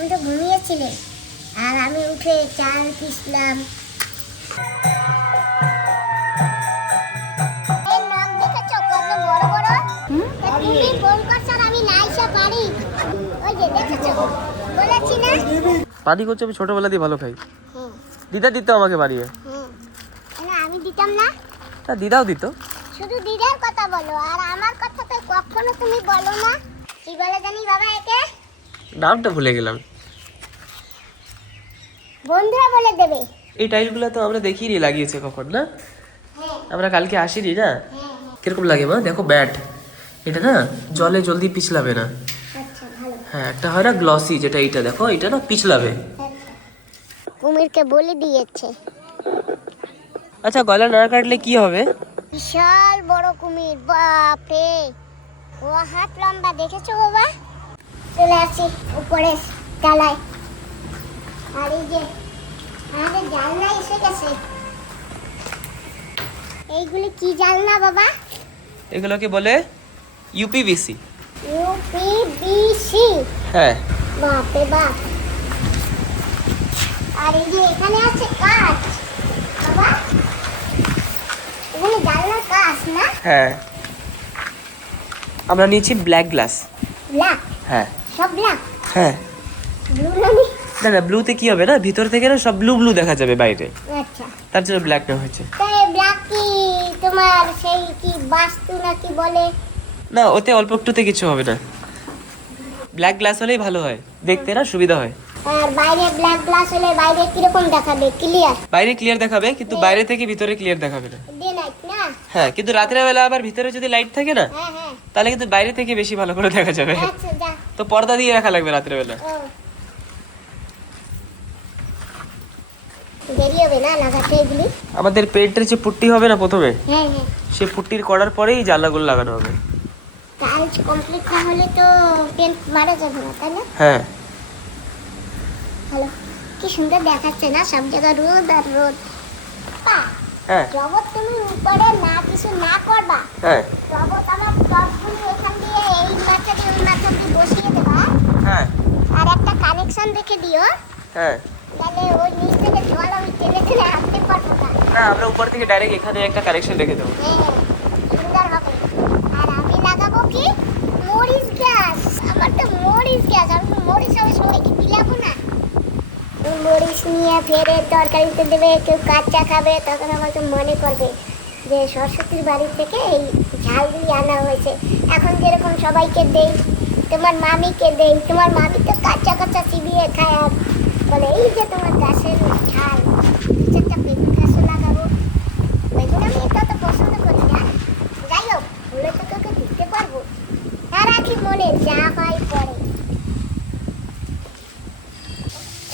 তুমি তো ঘুমিয়েছিলে? আর আমি উঠে চাল পিসলাম। পানি করছে আমি ছোটবেলা দিয়ে ভালো খাই। দিদা দিত আমাকে বাড়িয়ে। হ্যাঁ আমি দিতাম না? তা দিদাও দিত। শুধু দিদার কথা বলো আর আমার কথা তো কখনো তুমি বলো না। কি বলে জানি বাবা একে? নামটা ভুলে গেলাম। বন্ধুরা বলে দেবে। এই টাইলগুলো তো আমরা দেখিনি লাগিয়েছে কখন না? হ্যাঁ। আমরা কালকে আসিনি না? হ্যাঁ হ্যাঁ। কীরকম লাগে মা দেখো ব্যাট এটা না জলে জলদি পিছলাবে না। আচ্ছা ভালো। হ্যাঁ একটা হয় না গ্লসি যেটা এইটা দেখো এটা না পিছলাবে। কুমিরকে বলে দিয়েছে। আচ্ছা গলা না কাটলে কি হবে? বিশাল বড় কুমির বাপ রে ও হাত লম্বা দেখেছ বাবা? চলে আসি উপরে ডালায় আর এই যে আমাদের জানলা এসে গেছে। এইগুলি কি জানলা বাবা? এগুলোকে বলে ইউপিভিসি ইউপিবিসি হ্যাঁ। বাপরে বাপ। আর এই যে এখানে আছে কাঁচ বাবা এখানে জানলার কাঁচ না? হ্যাঁ। আমরা নিয়েছি ব্ল্যাক গ্লাস। ব্ল্যাক? হ্যাঁ। সব ব্ল্যাক? হ্যাঁ। ব্লু না না ব্লুতে কি হবে না? ভিতর থেকে না সব ব্লু ব্লু দেখা যাবে বাইরে। আচ্ছা। তার জন্য ব্ল্যাক নেওয়া হয়েছে। ব্ল্যাক কি তোমার সেই কি বাস্তু নাকি বলে? না ওতে অল্প একটুতে কিছু হবে না। ব্ল্যাক গ্লাস হলেই ভালো হয়। দেখতে না সুবিধা হয়। আর বাইরে ব্ল্যাক গ্লাস হলে বাইরে কীরকম দেখাবে? ক্লিয়ার বাইরে ক্লিয়ার দেখাবে কিন্তু বাইরে থেকে ভিতরে ক্লিয়ার দেখাবে না। না? হ্যাঁ কিন্তু রাতের বেলা আবার ভিতরে যদি লাইট থাকে না হ্যাঁ হ্যাঁ। তাহলে কিন্তু বাইরে থেকে বেশি ভালো করে দেখা যাবে। আচ্ছা তো পর্দা দিয়ে রাখা লাগবে রাতের বেলা। দেরি হবে না লাগাতে এগুলি। আমাদের পেটের যে পুট্টি হবে না প্রথমে হ্যাঁ হ্যাঁ। সেই পুট্টির করার পরেই জানলাগুলো লাগানো হবে। কাজ কমপ্লিট না হলে তো পেন্ট মারা যাবে না তাই না? হ্যাঁ। হ্যালো কি সুন্দর দেখাচ্ছে না? সব জায়গায় রোদ আর রোদ। পা হ্যাঁ। জগৎ তুমি উপরে না কিছু না করবা। হ্যাঁ। জগৎ আমার টপগুলি এখান দিয়ে এই মাথা দিয়ে ওই মাথা দিয়ে বসিয়ে দেবা। হ্যাঁ। আর একটা কানেকশন রেখে দিও। হ্যাঁ। তাহলে ওই নিচ না। আমরা উপর থেকে ডাইরেক্ট এখানে একটা কানেকশন রেখে দেবো। হ্যাঁ সুন্দর হবে। আর আমি লাগাবো কি? মরিচ গাছ। আমার তো মরিচ গাছ আমি মরিচ আমি সবাইকে বিলাবো না? মরিচ নিয়ে ফেরে তরকারিতে দেবে কেউ কাঁচা খাবে তখন আমাকে মনে করবে যে সরস্বতীর বাড়ি থেকে এই ঝাল দিয়ে আনা হয়েছে। এখন যেরকম সবাইকে দেই তোমার মামিকে দেই তোমার মামি তো কাঁচা কাঁচা চিবিয়ে খায় আর বলে এই যে তোমার গাছের ঝাল কিছু একটা বেগুন গাছও লাগাবো বেগুন আমি এটা তো পছন্দ করি না যাই হোক হলে তো তোকে দিতে পারব আর রাখি মনে যা হয় পরে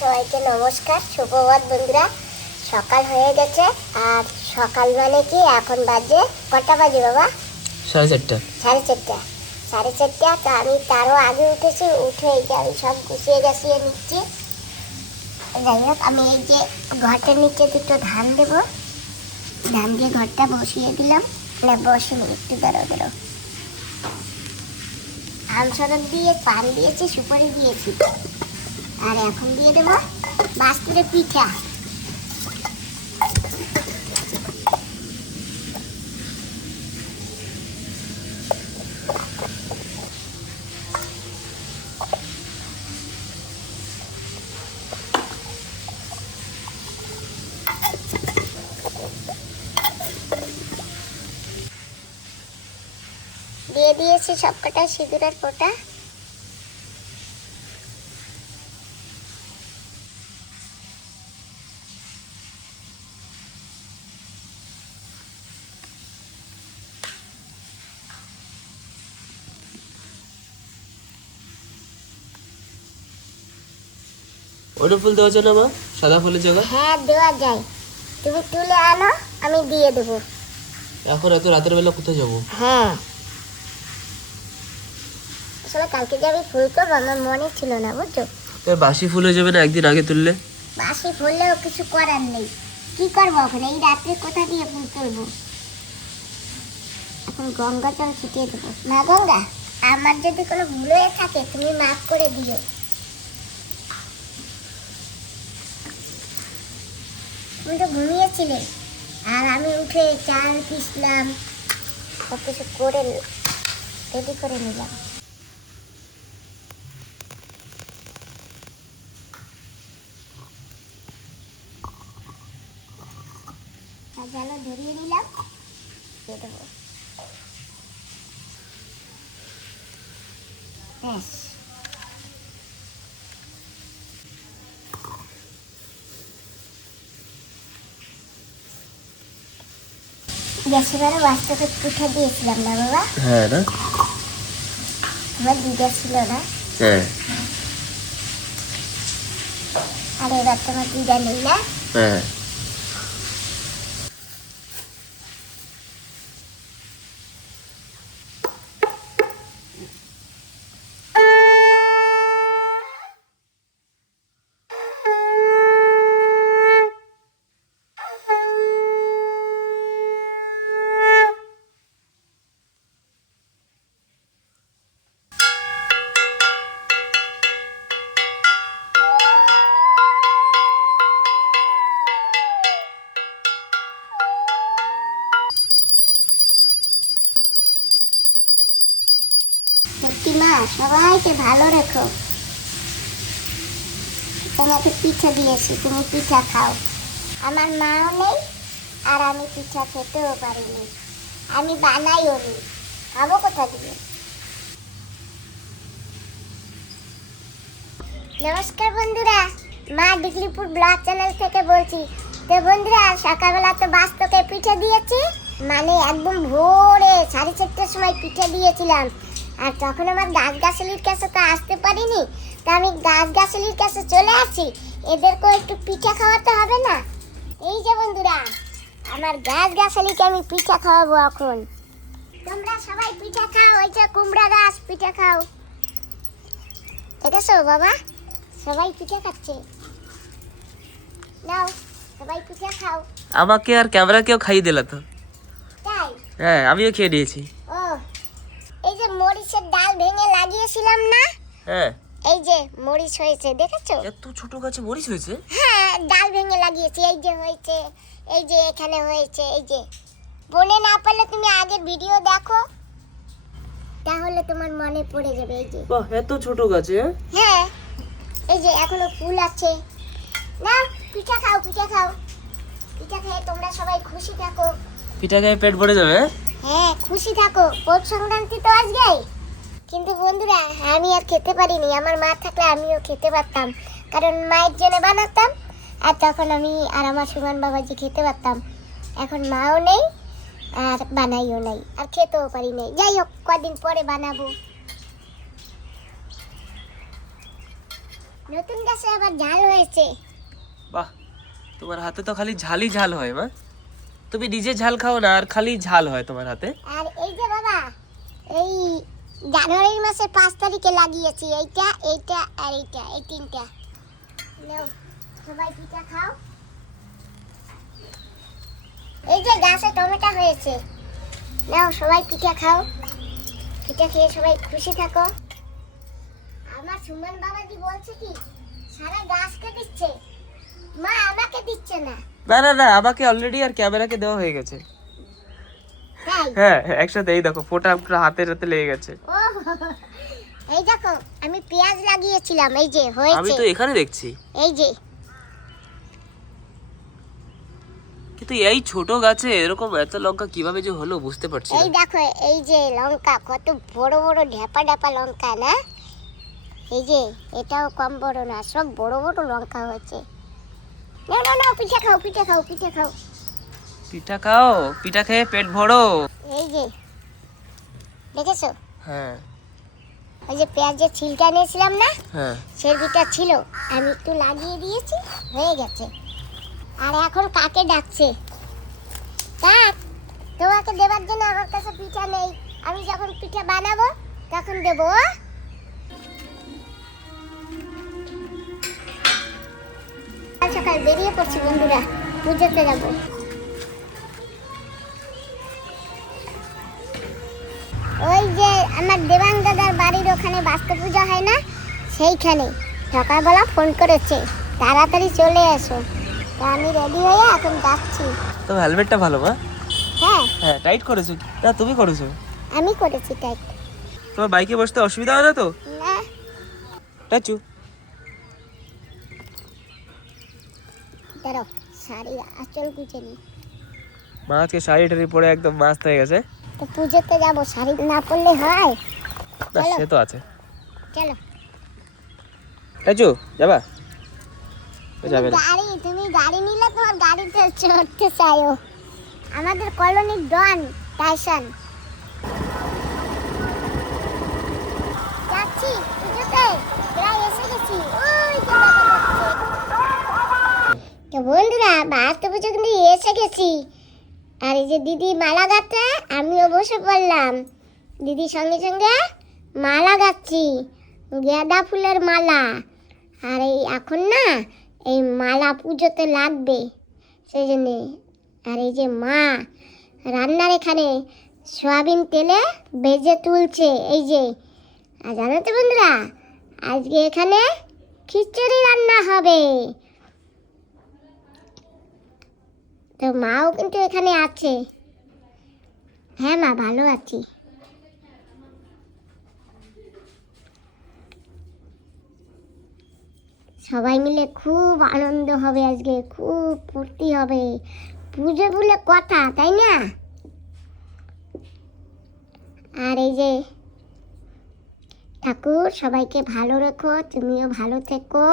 সবাইকে নমস্কার সুপ্রভাত বন্ধুরা। সকাল হয়ে গেছে আর সকাল মানে কি? এখন বাজে কটা বাজে বাবা? সাড়ে চারটা। সাড়ে চারটা। সাড়ে চারটা তো আমি তারও আগে উঠেছি উঠে এই যে আমি সব গুছিয়ে গাছিয়ে নিচ্ছি। যাই হোক আমি এই যে ঘরটার নিচে দুটো ধান দেবো। ধান দিয়ে ঘরটা বসিয়ে দিলাম। না বসিনি একটু দাঁড়ো দাঁড়ো আম সরক দিয়ে পান দিয়েছি সুপারি দিয়েছি। আর এখন দিয়ে দেবো বাস্তুরে পিঠা। দিয়ে দিয়েছি সবকটা সিঁদুরের ফোঁটা। ওটা ফুল দেওয়া যায় না মা? সাদা ফুলের জায়গা? হ্যাঁ দেওয়া যায়। তুমি তুলে আনো আমি দিয়ে দেবো। এখন এত রাতের বেলা কোথায় যাব? হ্যাঁ। আসলে কালকে যে আমি ফুল করব আমার মনে ছিল না বুঝছ? এবার বাসি ফুল হয়ে যাবে না একদিন আগে তুললে? বাসি ফুললেও কিছু করার নেই। কি করব এখন? এই রাত্রে কোথা দিয়ে ফুল তুলবো? এখন গঙ্গা জল ছিটিয়ে দেবো। না গঙ্গা আমার যদি কোনো ভুল হয়ে থাকে তুমি মাফ করে দিও। তুমি তো ঘুমিয়েছিলে। আর আমি উঠে চাল পিসলাম সব কিছু করে রেডি করে নিলাম। জানো ধরিয়ে নিলাম, দিয়ে দেবো। ব্যাস। গ্যাসে বারো বাস্তবে পিঠা দিয়েছিলাম না বাবা? হ্যাঁ না? আমার দিদা ছিল না। হ্যাঁ। আর এবার তোমার দিদা নেই না? হ্যাঁ। সবাইকে ভালো রেখো। তোমাকে পিঠা দিয়েছি, তুমি পিঠা খাও। আমার মাও নেই, আর আমি পিঠা খেতেও পারিনি। আমি বানাইও নি, খাব কোথা দিয়ে? নমস্কার বন্ধুরা, মা ডিগলিপুর ব্লগ চ্যানেল থেকে বলছি, তো বন্ধুরা, সকালবেলা তো বাস্তকে পিঠে দিয়েছি মানে একদম ভোরে সাড়ে চারটার সময় পিঠে দিয়েছিলাম। আর তখন আমার গাছ গাছালির কাছে তো আসতে পারিনি তা আমি গাছ গাছালির কাছে চলে আসি এদেরকেও একটু পিঠা খাওয়াতে হবে না? এই যে বন্ধুরা আমার গাছ গাছালিকে আমি পিঠা খাওয়াবো এখন। তোমরা সবাই পিঠা খাও ওই যে কুমড়া গাছ পিঠা খাও। দেখেছ বাবা? সবাই পিঠা খাচ্ছে। নাও সবাই পিঠা খাও। আমাকে আর ক্যামেরা কেউ খাইয়ে দিলা তো। তাই? হ্যাঁ আমিও খেয়ে নিয়েছি। ও এই যে মরিচের ডাল ভেঙে লাগিয়েছিলাম না? হ্যাঁ। এই যে মরিচ হয়েছে দেখেছ? এত ছোট গাছে মরিচ হয়েছে? হ্যাঁ ডাল ভেঙে লাগিয়েছি এই যে হয়েছে এই যে এখানে হয়েছে এই যে। বলে না পারলে তুমি আগের ভিডিও দেখো। তাহলে তোমার মনে পড়ে যাবে এই যে। বাহ এত ছোট গাছে হ্যাঁ? হ্যাঁ এই যে এখনও ফুল আছে। না পিঠা খাও পিঠা খাও। পিঠা খেয়ে তোমরা সবাই খুশি থাকো। পিঠা খেয়ে পেট ভরে যাবে হ্যাঁ? খুশি থাকো। পৌষ সংক্রান্তি তো আজকেই। কিন্তু বন্ধুরা, আমি আর খেতে পারিনি। আমার মা থাকলে আমিও খেতে পারতাম। কারণ মায়ের জন্য বানাতাম, আর তখন আমি আর আমার সুমন বাবাজি খেতে পারতাম। এখন মাও নেই, আর বানাইও নাই। আর খেতেও পারি নাই। যাই হোক, কদিন পরে বানাবো। নতুন গাছে আবার ঝাল হয়েছে। বাহ, তোমার হাতে তো খালি ঝালই ঝাল হয়, মা। তুমি নিজে ঝাল খাও না, আর খালি ঝাল হয় তোমার হাতে। আর এই যে বাবা, এই জানুয়ারি মাসের পাঁচ তারিখে লাগিয়েছি, এইটা এইটা, আর এইটা, এই তিনটা। সবাই পিঠা খাও। এই যে গাছে টমেটো হয়েছে। নাও, সবাই পিঠা খাও। পিঠা খেয়ে সবাই খুশি থাকো। আমার সুমন বাবাজি বলছে কি, সারা গাছকে দিচ্ছে? মা আমাকে দিচ্ছে না। না না না আমাকে অলরেডি আর ক্যামেরাকে দেওয়া হয়ে গেছে। হ্যাঁ একসাথে এই দেখো ফোটা পুরো হাতের হাতে লেগে গেছে। এই দেখো আমি পেঁয়াজ লাগিয়েছিলাম এই যে আমি তো এখানে দেখছি। এই যে। কিন্তু এই ছোট গাছে এরকম এত লঙ্কা কীভাবে যে হলো বুঝতে পারছি এই দেখো এই যে লঙ্কা কত বড় বড় ঢেপা ঢেপা লঙ্কা না? এই যে এটাও কম বড় না সব বড় বড় লঙ্কা হয়েছে। না না না পিঠা খাও পিঠা খাও পিঠা খাও। পিঠা খাও? পিঠা খেয়ে পেট ভরো। এই যে দেখেছ? হ্যাঁ। ওই যে পেঁয়াজের ছিলটা নিয়েছিলাম না? হ্যাঁ। সেরবিটা ছিল। আমি একটু লাগিয়ে দিয়েছি হয়ে গেছে। আর এখন কাকে ডাকছে? কাক? তোমাকে দেবার জন্য আমার কাছে পিঠা নেই। আমি যখন পিঠা বানাবো তখন দেবো ও? কাল সকাল বেরিয়ে পড়ছি বন্ধুরা পুজোতে যাব। ওই যে আমার দেবাং দাদার বাড়ির ওখানে বাস্তু পূজা হয় না সেইখানে সকালবেলা ফোন করেছে তাড়াতাড়ি চলে এসো। তা আমি রেডি হয়ে এখন যাচ্ছি। তো হেলমেটটা ভালো মা? হ্যাঁ। হ্যাঁ টাইট করেছ না তুমি করেছ? আমি করেছি টাইট তোমার বাইকে বসতে অসুবিধা হয় না তো? না। টাচু। শাড়ি আঁচল গুছে নি। মা আজকে শাড়ি টাড়ি পরে একদম মাস্ত হয়ে গেছে। তো পুজোতে যাব শাড়ি না পরলে হয়? না সে তো আছে। চলো। যাবা? যাবে না। গাড়ি তুমি গাড়ি নিলে তোমার গাড়িতে চড়তে চাইও। আমাদের কলোনির ডন টাইসন। যাচ্ছি পুজোতে। প্রায় এসে গেছি। ওই যে দেখা যাচ্ছে। তো বন্ধুরা, বাহাত্তর পুজো কিন্তু এসে গেছি। আর এই যে দিদি মালা গাতে আমিও বসে পড়লাম। দিদির সঙ্গে সঙ্গে মালা গাচ্ছি, গাঁদা ফুলের মালা। আর এই এখন না, এই মালা পুজোতে লাগবে সেই জন্যে আর এই যে মা রান্নার এখানে সয়াবিন তেলে ভেজে তুলছে, এই যে। আর জানো তো বন্ধুরা, আজকে এখানে খিচুড়ি রান্না হবে। তো মাও কিন্তু এখানে আছে। হ্যাঁ মা, ভালো আছি। সবাই মিলে খুব আনন্দ হবে আজকে, খুব ফুর্তি হবে। পুজো বলে কথা, তাই না? আর এই যে ঠাকুর, সবাইকে ভালো রেখো, তুমিও ভালো থেকো।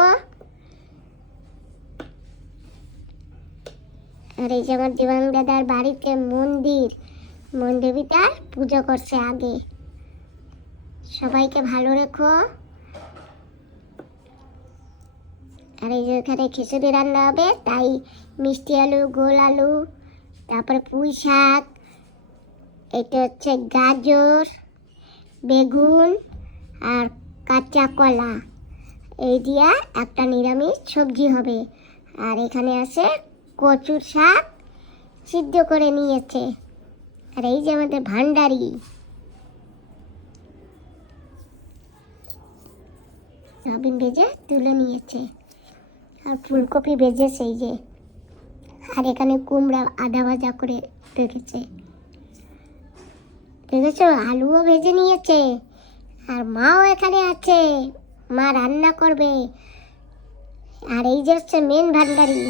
আর এই যে জীবন দাদার বাড়িতে মন্দির মন্দিরটার পুজো করছে আগে। সবাইকে ভালো রেখো। আর এই যে এখানে খিচুড়ি রান্না হবে, তাই মিষ্টি আলু, গোল আলু, তারপরে পুঁই শাক, এটা হচ্ছে গাজর, বেগুন আর কাঁচা কলা। এই দিয়া একটা নিরামিষ সবজি হবে। আর এখানে আছে কচুর শাক সিদ্ধ করে নিয়েছে। আর এই যে আমাদের ভান্ডারি। সবিন ভেজে তুলে নিয়েছে। আর ফুলকপি ভেজেছে এই যে। আর এখানে কুমড়া আদা ভাজা করে রেখেছে। দেখেছ? আলুও ভেজে নিয়েছে। আর মাও এখানে আছে। মা রান্না করবে। আর এই যে হচ্ছে মেন ভান্ডারি।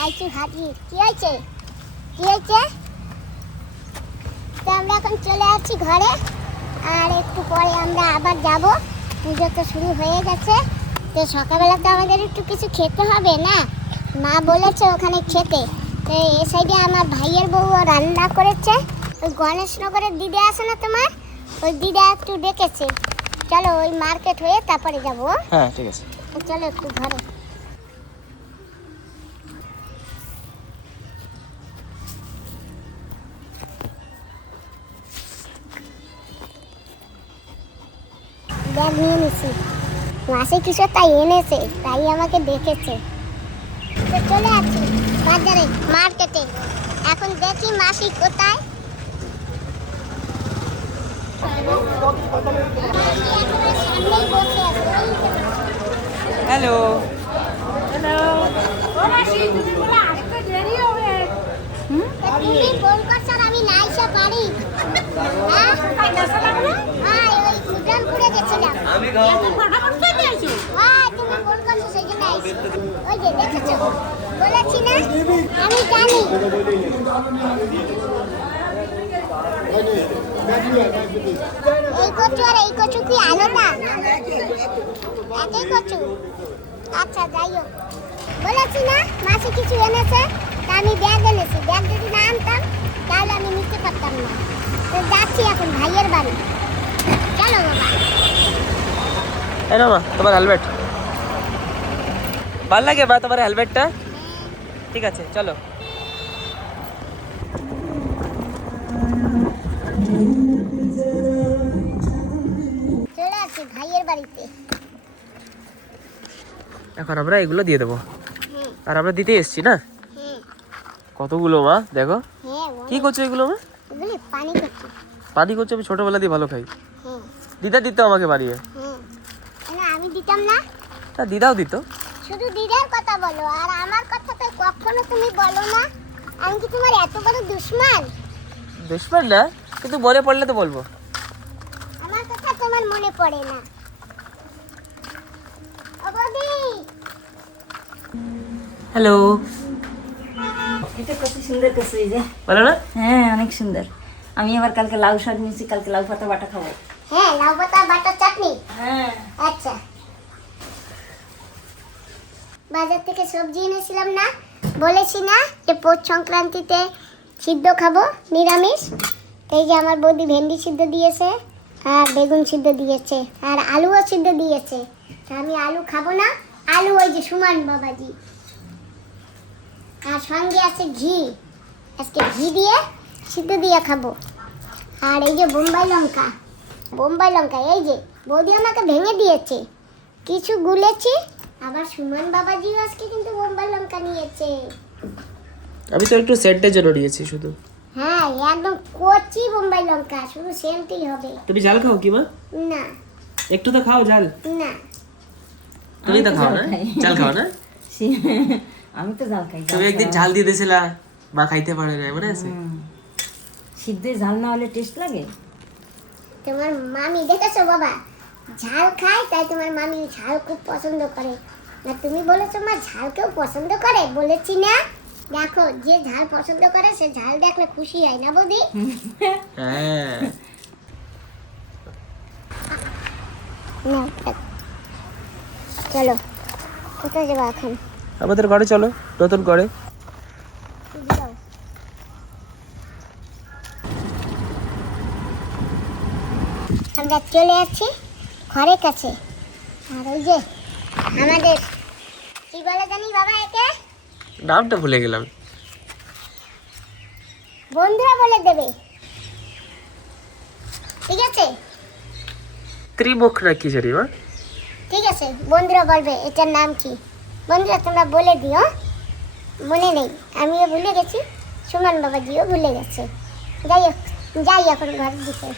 চাইছি হাজির কি হয়েছে? কি হয়েছে? তো আমরা এখন চলে আসছি ঘরে আর একটু পরে আমরা আবার যাব। পুজো তো শুরু হয়ে গেছে তো সকালবেলা তো আমাদের একটু কিছু খেতে হবে না? মা বলেছে ওখানে খেতে। তো এই সাইডে আমার ভাইয়ের বউ রান্না করেছে। ওই গণেশনগরের দিদি আছে না তোমার? ওই দিদা একটু ডেকেছে। চলো ওই মার্কেট হয়ে তারপরে যাব। হ্যাঁ ঠিক আছে। চলো একটু ঘরে। নিয়ে নিছি কিছু তাই এনেছে তাই আমাকে দেখেছে। চলে আছি বাজারে মার্কেটে। এখন দেখি মাসি কোথায়। হ্যালো। তা তুমি ফোন করছ আর আমি না এসে পারি হ্যাঁ হ্যাঁ ওই সুজানপুরে গেছিলাম হ্যাঁ তুমি ফোন করছ বলেছি না আমি জানি এই কচু আর এই কচু কি আলাদা একই আচ্ছা যাই হোক। বলেছি না, মাসি কিছু এনেছে, তা আমি ব্যাগ এনেছি। ব্যাগ যদি না আনতাম তাহলে আমি নিতে পারতাম না। তো যাচ্ছি এখন ভাইয়ের বাড়ি। চলো বাবা। এই না তোমার হেলমেট ভালো লাগে মা তোমার হেলমেটটা ঠিক আছে চলো। চলে আসছি ভাইয়ের বাড়িতে। এখন আমরা এগুলো দিয়ে দেবো। আর আমরা দিতে এসছি না? কতগুলো মা দেখো। কি করছ এগুলো পানি কচু পানি করছ আমি ছোটবেলা দিয়ে ভালো খাই। দিদা দিত আমাকে হ্যাঁ আমি দিতাম না? তা দিদাও দিত। শুধু দিদার কথা বলো আর আমার কথা তো কখনো তুমি বলো না। আমি কি তোমার এত বড় দুশ্মন? দুশ্মন না কিন্তু মনে পড়লে তো বলব। আমার কথা তোমার মনে পড়ে না। হ্যালো এটা কত সুন্দর করছে এই যে বলো না? হ্যাঁ অনেক সুন্দর। আমি আবার কালকে লাউ শাক নিয়েছি কালকে লাউ পাতা বাটা খাব। হ্যাঁ লাউ পাতা বাটার চাটনি? হ্যাঁ। আচ্ছা। বাজার থেকে সবজি এনেছিলাম না বলেছি না যে পৌষ সংক্রান্তিতে সিদ্ধ খাব নিরামিষ। এই যে আমার বৌদি ভেন্ডি সিদ্ধ দিয়েছে আর বেগুন সিদ্ধ দিয়েছে আর আলুও সিদ্ধ দিয়েছে। আমি আলু খাব না আলু ওই যে সুমান বাবাজি। আর সঙ্গে আছে ঘি। আজকে ঘি দিয়ে সিদ্ধ দিয়ে খাব। আর এই যে বোম্বাই লঙ্কা বোম্বাই লঙ্কা এই যে বৌদি আমাকে ভেঙে দিয়েছে। কিছু গুলেছি আবার সুমন বাবাজিও আজকে কিন্তু বোম্বাই লঙ্কা নিয়েছে। আমি তো একটু সেন্টের জন্য নিয়েছি শুধু। হ্যাঁ একদম কচি বোম্বাই লঙ্কা শুধু সেন্টই হবে। তুমি জাল খাও কি মা? না। একটু তো খাও জাল। না। তুমি তো খাও না। জাল খাও না? আমি তো জাল খাই তুমি একদিন ঝাল দিয়ে দিয়েছিলা মা খাইতে পারে না মনে আছে। সিদ্ধে ঝাল না হলে টেস্ট লাগে? তোমার মামি দেখেছ বাবা? ঝাল খায় তাই তোমার মামি ঝাল খুব পছন্দ করে। না তুমি বলেছ মা ঝাল কেউ পছন্দ করে? বলেছি না। দেখো যে ঝাল পছন্দ করে সে ঝাল দেখলে খুশি হয় না বৌদি? হ্যাঁ। না চলো কোথায় যাব এখন? আমাদের ঘরে চলো নতুন করে। আমরা চলে যাচ্ছি ঘরের কাছে। আর ওই যে আমাদের কি বলে জানি বাবা একে? নামটা ভুলে গেলাম। বন্ধুরা বলে দেবে। ঠিক আছে? ত্রিমুখ না কি জানি মা? ঠিক আছে বন্ধুরা বলবে এটার নাম কি? বন্ধুরা, তোমরা বলে দিও। মনে নেই, আমিও ভুলে গেছি, সুমন বাবাজিও ভুলে গেছে। যাই যাই এখন ঘরের দিকে।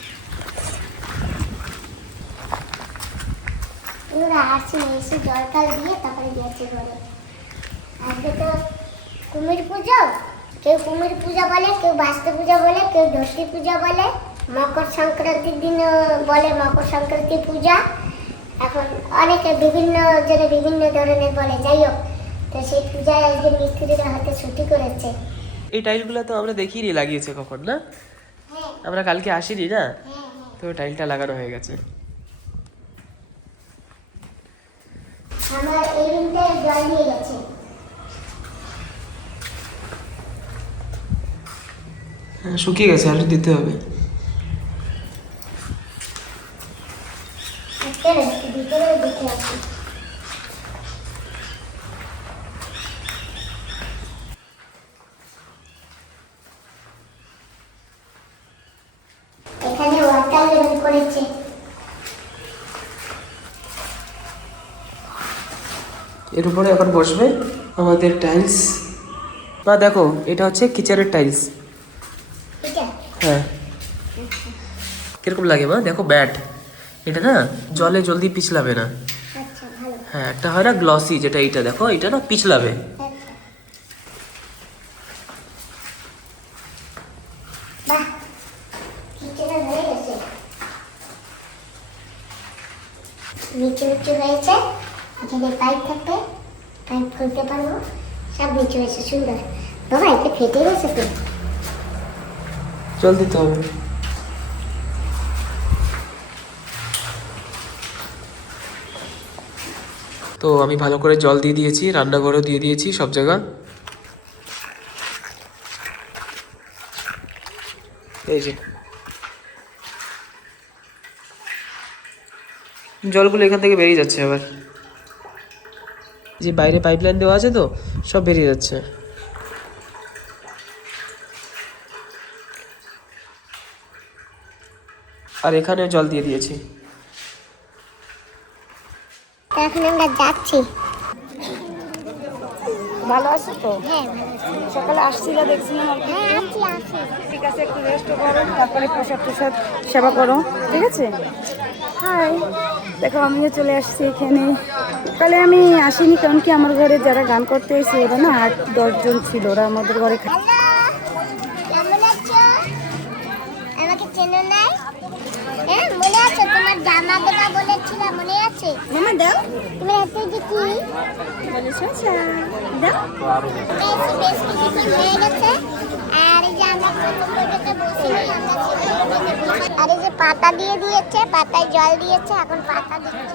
ওরা আসছে না এসে জলকাল দিয়ে তারপরে গেছে ঘরে। আজকে তো কুমির পুজো, কেউ কুমির পূজা বলে, কেউ বাস্তু পূজা বলে, কেউ ধরতি পূজা বলে, মকর সংক্রান্তির দিন বলে মকর সংক্রান্তি পূজা। এখন অনেকে বিভিন্ন জনে বিভিন্ন ধরনের বলে যাই হোক তো সেই পূজায় আজকে মিস্ত্রিরা হাতে ছুটি করেছে। এই টাইলগুলো তো আমরা দেখিনি লাগিয়েছে কখন না? হ্যাঁ। আমরা কালকে আসিনি না? হ্যাঁ হ্যাঁ। তো টাইলটা লাগানো হয়ে গেছে। আমার এই রুমটায় জল দিয়ে গেছে। হ্যাঁ শুকিয়ে গেছে আর দিতে হবে চলো একটু ভিতরে দেখে আসি এখানে ওয়াটার লেভেল করেছে এর উপরে এখন বসবে আমাদের টাইলস বা দেখো এটা হচ্ছে কিচেনের টাইলস হ্যাঁ। কীরকম লাগে মা দেখো ব্যাট এটা না জলে জলদি পিছলাবে না। আচ্ছা হ্যাঁ একটা হয় না গ্লসি যেটা এইটা দেখো এটা না পিছলাবে। আচ্ছা। নিচু নিচু হয়েছে। যদি পাইপ থাকবে, পাইপ খুলতে পারব। সব নিচে হয়েছে সুন্দর। বাবা এটা ফেটে গেছে তো। জল দিতে হবে। তো আমি ভালো করে জল দিয়ে দিয়েছি, রান্নাঘরও দিয়ে দিয়েছি সব জায়গা। এই যে। জলগুলো এখান থেকে বেরিয়ে যাচ্ছে আবার। যে বাইরে পাইপলাইন দেওয়া আছে তো সব বেরিয়ে যাচ্ছে। আর এখানে জল দিয়ে দিয়েছি। এখন আমরা যাচ্ছি। ভালো আছো তো? হ্যাঁ। সকালে আসছিলে দেখছিলাম আর কি। হ্যাঁ আছি আছি ঠিক আছে একটু রেস্ট করো তারপরে প্রসাদ প্রসাদ সেবা করো ঠিক আছে? হাই দেখো আমিও চলে আসছি এখানে। সকালে আমি আসিনি কারণ কি আমার ঘরে যারা গান করতে এসে ওরা না আট দশজন ছিল ওরা আমাদের ঘরে হ্যাঁ মনে আছে? তোমার জামা দেবা বলেছিল মনে আছে? মামা দাও। তুমি হাতে যে কি? বলেছ দাও। বেশ বেশ কিছুদিন হয়ে গেছে। আর এই যে আমরা বসে আর এই পাতা দিয়ে দিয়েছে পাতায় জল দিয়েছে এখন পাতা দিচ্ছে।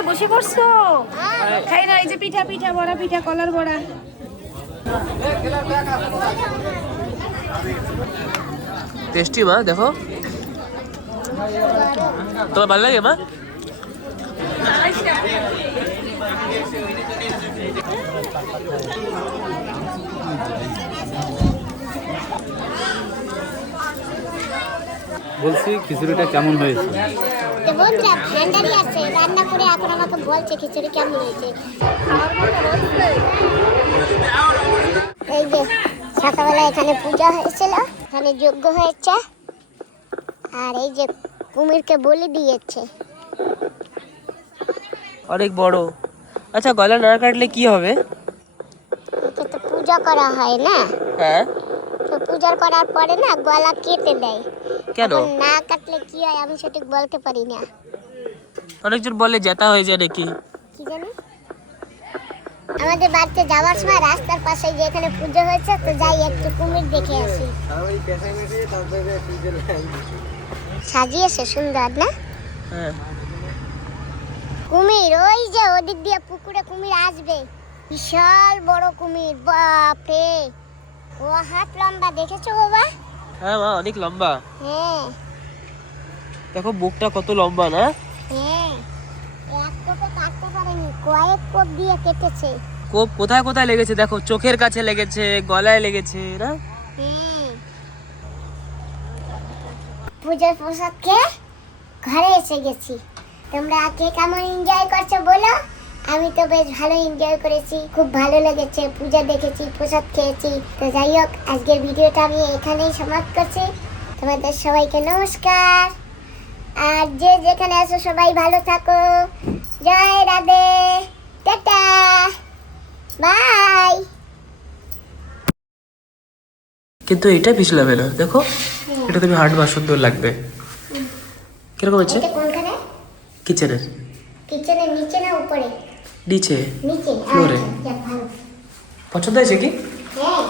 এ বসে করছ খাই না, এই যে পিঠা পিঠা বড়া, পিঠা, কলার বড়া। টেস্টি মা, দেখো। তোমার ভালো লাগে মা? বলছি খিচুড়িটা কেমন হয়েছে? বন্ধুরা ভান্ডারি আছে রান্না করে এখন আমাকে বলছে খিচুড়ি কেমন হয়েছে? এই যে সকালবেলা এখানে পূজা হয়েছিল এখানে যজ্ঞ হয়েছে আর এই যে কুমিরকে বলি দিয়েছে। অনেক বড়। আচ্ছা গলা না কাটলে কি হবে? একে তো পূজা করা হয় না? হ্যাঁ। তো পূজা করার পরে না গলা কেটে দেয়। কেন? না কাটলে কি হয় আমি সঠিক বলতে পারি না। অনেকজন বলে জেতা হয়ে যায় নাকি? কি জানি? আমাদের বাড়িতে যাওয়ার সময় রাস্তার পাশে যে এখানে পুজো হয়েছে তো যাই একটু কুমির দেখে আসি। সাজিয়েছে সুন্দর না? হ্যাঁ। কুমির ওই যে ওদিক দিয়ে পুকুরে কুমির আসবে। বিশাল বড় কুমির বাপ ও হাত লম্বা দেখেছ বাবা? হ্যাঁ মা অনেক লম্বা। হ্যাঁ। দেখো বুকটা কত লম্বা না? হ্যাঁ। এক কোপে কাটতে পারেনি কয়েক কোপ দিয়ে কেটেছে। কোপ কোথায় কোথায় লেগেছে? দেখো চোখের কাছে লেগেছে গলায় লেগেছে না। পূজার প্রসাদ খেয়ে ঘরে এসে গেছি। তোমরা কে কেমন এনজয় করছ বলো? আমি তো বেশ ভালো এনজয় করেছি খুব ভালো লেগেছে পূজা দেখেছি প্রসাদ খেয়েছি। তো যাই হোক আজকের ভিডিওটা আমি এখানেই সমাপ্ত করছি। তোমাদের সবাইকে নমস্কার। আর যে যেখানে আছো সবাই ভালো থাকো। জয় রাধে। টাটা। বাই। কিন্তু এটা পিছলাবে না দেখো। এটা তুমি হাঁটবা সুন্দর লাগবে। কীরকম হচ্ছে? কিচেনের। কিচেনের নিচে না উপরে? নিচে ফ্লোরে। এ। আচ্ছা, পছন্দ হয়েছে কি? হ্যাঁ।